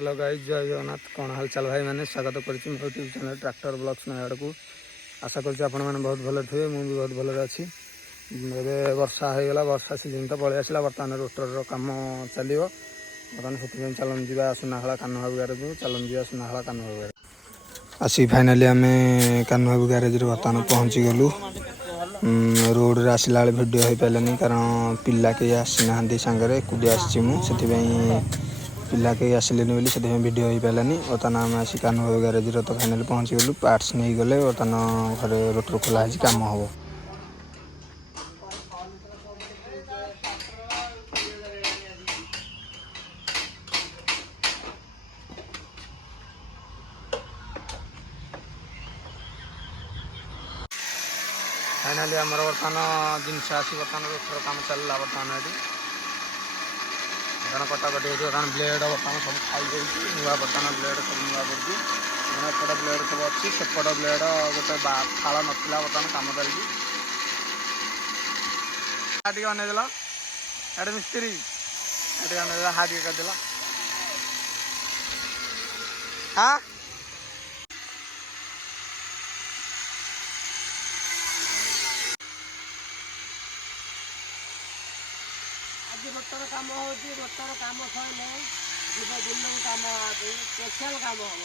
Hello guys, जय जगन्नाथ। कौन हालचाल भाई मैंने स्वागत करुँच मो YouTube channel tractor blogs Nayagarh को। आशा करुँच आपण मैंने बहुत भले थे, मुझे बहुत भले अच्छी। वर्षा होगा, वर्षा सीजन तो पलि आसला। बर्तमान रोटर कम चलो बर्तमान से चलन जा सुनाखला कान्नबाबू ग्यारेज चलन जा सुनाखला कान्नबाबू ग्यारेज आसी फाइनाली आम कान्नबाबू ग्यारेज बर्तमान पहुँची गलु। रोड रे आसला बेले भिडियो हो पारानी कारण पिला कई आसी ना सांगे एकुटिया आसी मुझे पिला कई आसिले से भिडियो हो पारानी। बर्तमान आम आसी कान्नबाबू ग्यारेज तो फाइनाली पहुँची गलु। पार्ट्स नहीं गले बर्तमान घरे रोटर खोला कम हम। फाइनाली आमर बर्तमान जिनस आसी बर्तमान रोटर कम चलला। बर्तमान ये बर्तमान कटाकटी होती बर्तमान ब्लेड बर्तमान सब खाई नुआ बर्तमान ब्लेड सब नुआ पड़ी एपट ब्लेड सब अच्छी सेपट ब्लेड गोटे फाड़ नाला बर्तमान कम चलती अनेदेल एडे मिस्त्री अनेदेला हाथ करदेला। हाँ आज रोटर कम हो रोटर कम सैले जीव दिन कम स्पेशल कम हम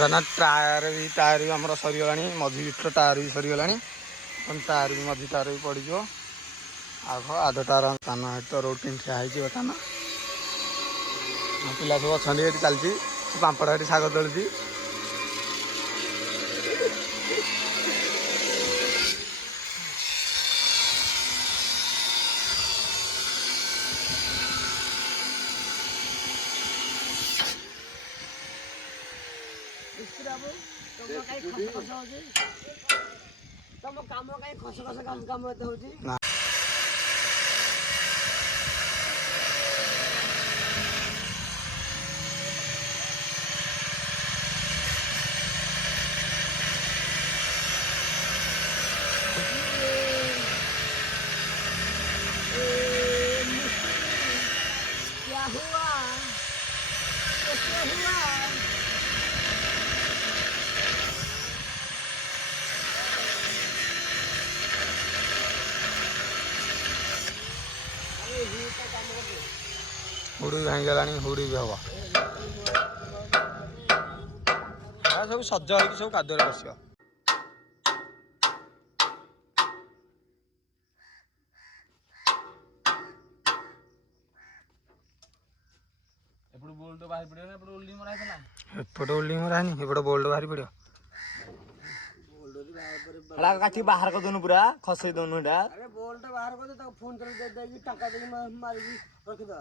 रना टायर भी आमर सरीगला मझी लीटर टायर भी सरीगला टायर भी मझी टायर भी पड़ जाव आग आध टायर कान तो रोड के ठिया बर्तमान पिला सब अच्छा ये चलती पापड़ ये शाग तोलती तुम कम कहीं खस खस कम होते हो। क्या हुआ कैसे हुआ हुड़ी भांगी गला हुड़ी भी हवा सब सज हो सब कादुरे बस बोल्ट बाहरी पड़ो एपटे ओल्डिंग मरा एपटे बोल्ट बाहरी पड़ो काटी बाहर कर दोनों पूरा खसे दोनों अरे बोल्ट बाहर कर दे फोन दे देगी टंका देगी मारी रखी दो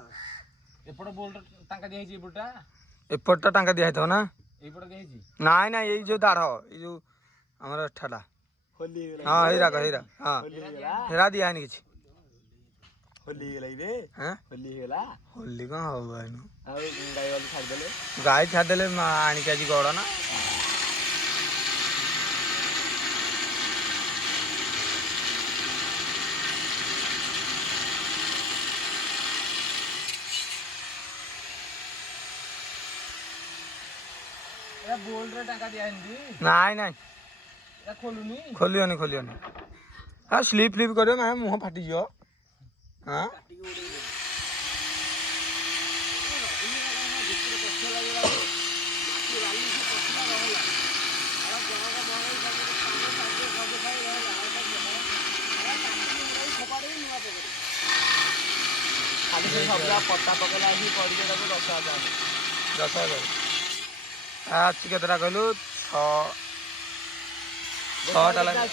एपटे बोल्ट टांका दिया है एपटा एपटा टांका दिया है ना एपटा दिया है नाइ ना ये जो दाढ़ ये जो हमर ठला होली हां हेरा हां हेरा दिया है किछ होली गेलै रे हैं होली गेला होली का हो भाई नु आ गाय छाड़ देले आनी के जी गड़ ना ए बोल्ट रे टाका दिया हिंदी नाइ नाइ ए खोलियोनी हां स्लिप फ्लिप करियो ना मुंह फाटी जियो हां पट्टा पकड़ा पड़ी 10,000 आज केतटा कहलु 6टा लगे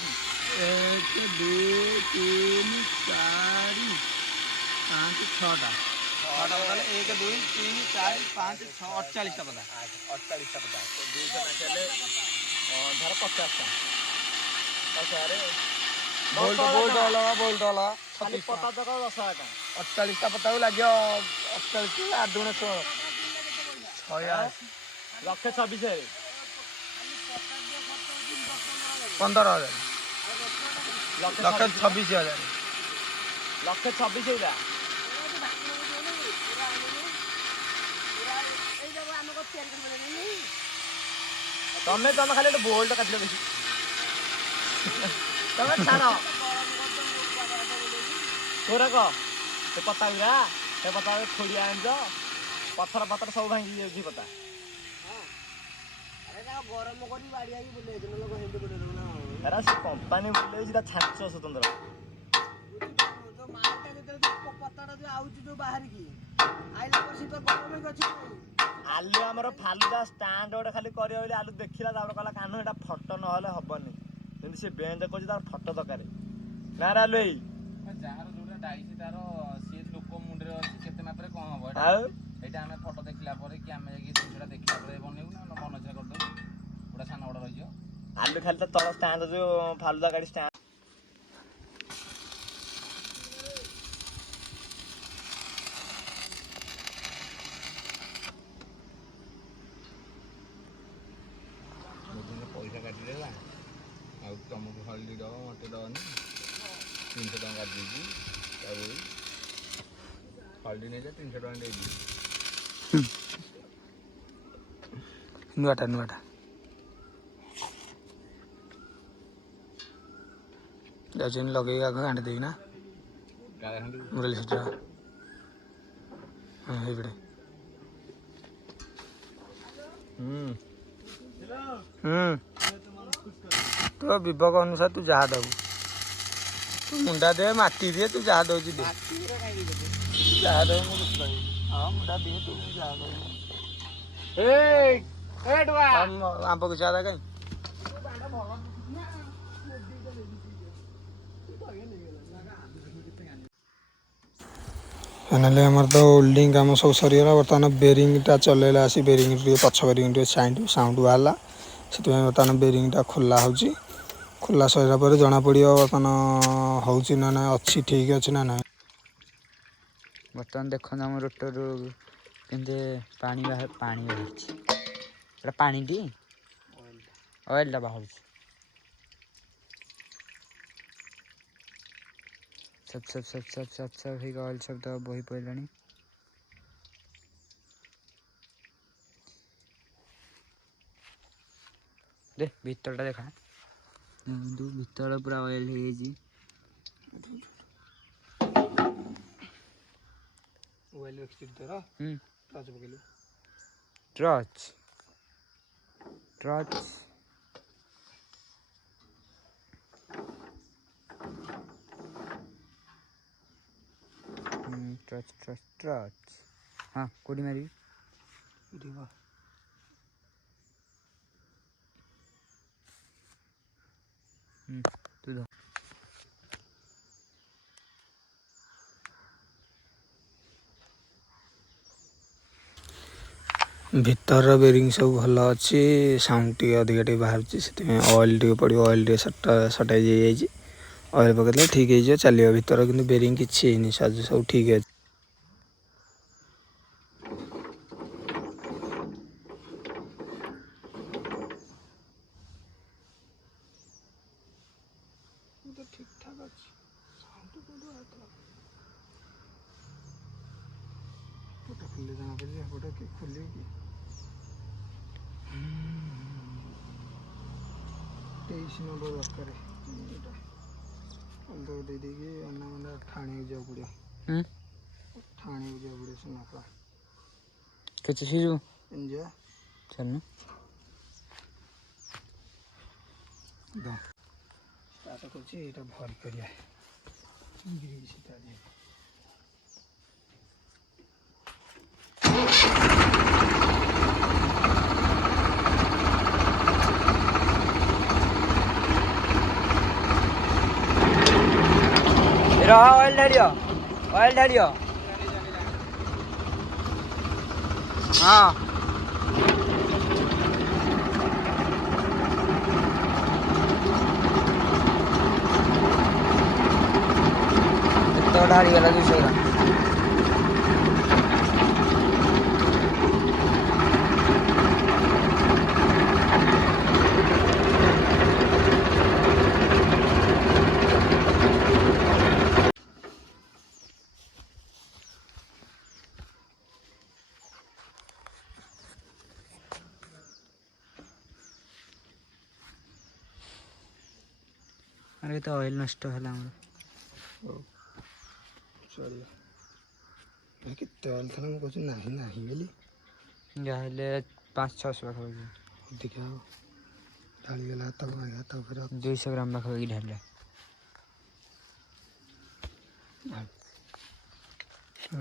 1 2 3 4 5 6टा 1 2 3 4 5 6 48टा पता 48टा पता 200 नचले धर 50टा बोल्ट वाला खाली पता तक 10,000 48टा पता लगे 48 8 दुणे 16 लक्षे 26 15,000 1,26,000 1,26,000 ତମେ ଖାଲି ଗୋଟେ ବୋଲ୍ଟ କାଟିଲ ବେଶୀ ତମେ ଛାଡ଼ ତୋରାକ ସେ ପତା ଖୋଡ଼ିଆ ଆଣିଛ ପଥର ସବୁ ଭାଙ୍ଗି ଯାଉଛି ପତା ଗରମ କରି ବାଡି ଆଇକି ବୁଲେଇଦେଲ ଲୋକ ହେନ୍ତି ବୁଲେଇଦେଲ ନା ଏରା ସେ କମ୍ପାନୀ ବୁଲେଇଛି ତା ଛାଞ୍ଚ ସ୍ୱତନ୍ତ୍ର ଯୋଉ ମାଲଟା ଯେତେବେଳେ ପତାଟା ଯୋଉ ଆଉଛି ଯୋଉ ବାହାରିକି ଆଇଲା ପରେ ସେ ତ ଗରମ ହେଇକି ଅଛି ଆଲୁ ଆମର ଫାଲୁଦା ଷ୍ଟାଣ୍ଡ ଗୋଟେ ଖାଲି କରିବ ବୋଲି ଆଲୁ ଦେଖିଲା ତାପରେ କହିଲା କାହ୍ନୁ ଏଇଟା ଫଟୋ ନହେଲେ ହବନି ଯେମିତି ସେ ବେଞ୍ଚ କହୁଛି ତାର ଫଟୋ ଦରକାର ନା ରେ ଆଲୁ ଏଇ ଯାହାର ଯୋଉଟା ଡାଇଛି ତାର ସିଏ ଲୋକ ମୁଣ୍ଡରେ ଅଛି କେତେ ମାତ୍ରାରେ କଣ ହବ ଆଉ ଏଇଟା ଆମେ ଫଟୋ ଦେଖିଲା ପରେ କି ଆମେ ଯାଇକି ଜିନିଷଟା ଦେଖିଲା ପରେ ବନେଇବୁ ନା ମନ ଇଚ୍ଛା କରିଦେବୁ ଗୋଟେ ସାନ ଗୋଟେ ରହିଯିବ ଆଲୁ ଖାଲି ତ ତଳ ଷ୍ଟାଣ୍ଡ ଯୋଉ ଫାଲୁଦା ଗାଡି ଷ୍ଟାଣ୍ଡ ପଇସା କାଟିଦେଲା ଆଉ ତମକୁ ହଳଦୀ ଦେବ ମୋତେ ଦେବନି 300 ଟଙ୍କା କାଟିଦେଇଛି ତାକୁ ହଳଦୀ ନେଇଯା 300 ଟଙ୍କା ଦେଇଛି ନୂଆଟା ଯାଉଛନ୍ତି ଲଗେଇକି ଆଗ ଘାଣ୍ଟି ଦେବି ନା ମୁରଲି ସେଟା ହଁ ହେଇପଟେ ତୋ ବିବେକ ଅନୁସାରେ ତୁ ଯାହା ଦବୁ ତୁ ମୁଣ୍ଡା ଦେ ମାଟି ଦିଏ ତୁ ଯାହା ଦଉଛି ଦେ ଯାହା ଦବୁ ମୁଁ କିଛି କହିବି ହଁ ମୁଣ୍ଡା ଦିଏ ତୁ ଯାହା ଦବୁ ଆମ୍ବ କିଛି ଆଦା କାଇଁ फाइनाली आमर तो ओल्डिंग काम सब सरीगला बर्तमान बेरिंगटा चलैला आसी बेरिंग टे पछ बेरिंग टे साउंड बाहला से बर्तमान बेरिंगटा खोला होची खोला सरीला पर जना पड़ियो बर्तमान होची ना ना अच्छी ठीक अछि ना ना बर्तमान देखो हम रोटर केंदे पानी बाहरछि एटा पानी टी ऑयल ला बाहरछि सब ही ऑयल सब तो बही पड़लानी दे भीतरटा देखा भीतर पूरा ऑयल हो ऑयल एक्सट्रीट तेरा टच पकेलु ट्रच ट्रच हाँ कोडी मारी देखो तू दो भीतर बेरिंग सब भल अच्छी साउंड टी अधिक टे बाहर ऑयल टे पड़ो ऑयल टे सटाई जाइए ऑयल पकड़े ठीक है चलिए भीतर कि बेरिंग किसी सब ठीक है ठीक ठाक अच्छी खुले जाना पड़े फोटो कि खुले कि 23 नंबर दरकार दे देगी अन्ना ठाणे जाओ पड़ो ठाणे जाओ पड़ो सुनापड़ा किसी चीज़ इंजा चलना दो स्टार्ट करछि एटा भर करिया ग्रीस ता दे ऑयल ढालियो हाँ तो ढाली वाला दूसरा ଆରେ କେତେ ଅଏଲ୍ ନଷ୍ଟ ହେଲା ଆମର। ଚଳିବ। କେତେ ଅଏଲ୍ ଥିଲା ମୁଁ କହୁଛି ନାହିଁ ନାହିଁ ବୋଲି। ଯାହା ହେଲେ 500-600 ପାଖାପାଖି। ଅଧିକା ହବ ଢାଳିଗଲା ହାତ ଉପରେ 200 ଗ୍ରାମ ପାଖାପାଖି ଢାଳିଲା।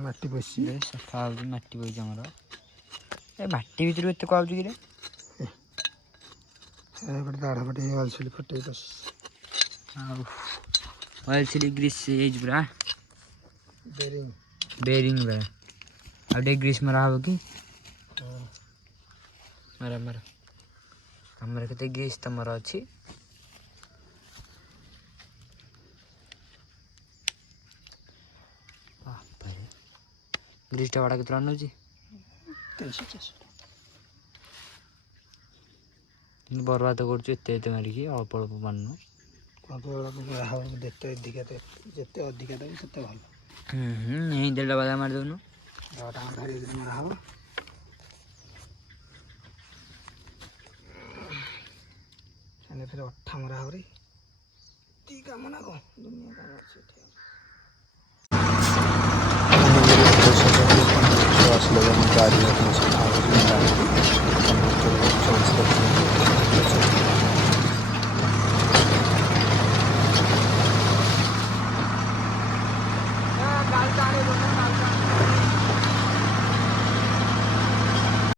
ମାଟି ପଶି ସଫା ହେଉଛି ମାଟି ପଇଛି ଆମର। ଏ ମାଟି ଭିତରୁ ଏତେ କହୁଛୁ କିରେ? ଗୋଟେ ଦାଢ଼ ପଟେ ଅଲସିଲି ଫଟେଇ ପଶି ଆଉ ଅଏଲ୍ ସିଲ୍ ଗ୍ରୀସ୍ ହେଇଯାଇଛି ପୁରା ବେରିଂ ବେରିଂ ବେଳେ। ଆଉ ଟିକେ ଗ୍ରୀସ୍ ମରା ହବ କି? ମାର ମାର। ଆମର କେତେ ଗ୍ରୀସ୍ ତମର ଅଛି? ଗ୍ରୀସ୍ଟା ଭଡ଼ା କେତେ ଟଙ୍କା ନେଉଛି? 300-400 ବର୍ବାଦ କରୁଛୁ ଏତେ ଏତେ ମାରିକି, ଅଳ୍ପ ଅଳ୍ପ ମାନୁ। ଯେତେ ଅଧିକା ଦେବୁ ସେତେ ଭଲ। ଏଇ 1.5 ବାଦା ମାରି ଦେଉନୁ। 10 ଟଙ୍କା ଧରିକି ମରା ହବ। ଏଥିରେ ଅଠା ମରା ହବରି କି କାମ ନା କଣ ଦୁନିଆ କାମ ଅଛି ଏଠି।